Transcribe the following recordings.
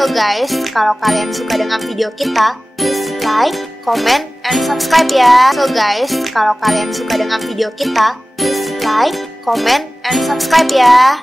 So guys, kalau kalian suka dengan video kita, please like, comment, and subscribe ya. So guys, kalau kalian suka dengan video kita, please like, comment, and subscribe ya.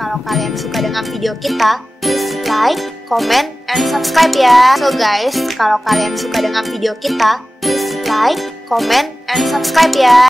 Kalau kalian suka dengan video kita, please like, comment, and subscribe ya. So guys, kalau kalian suka dengan video kita, please like, comment, and subscribe ya.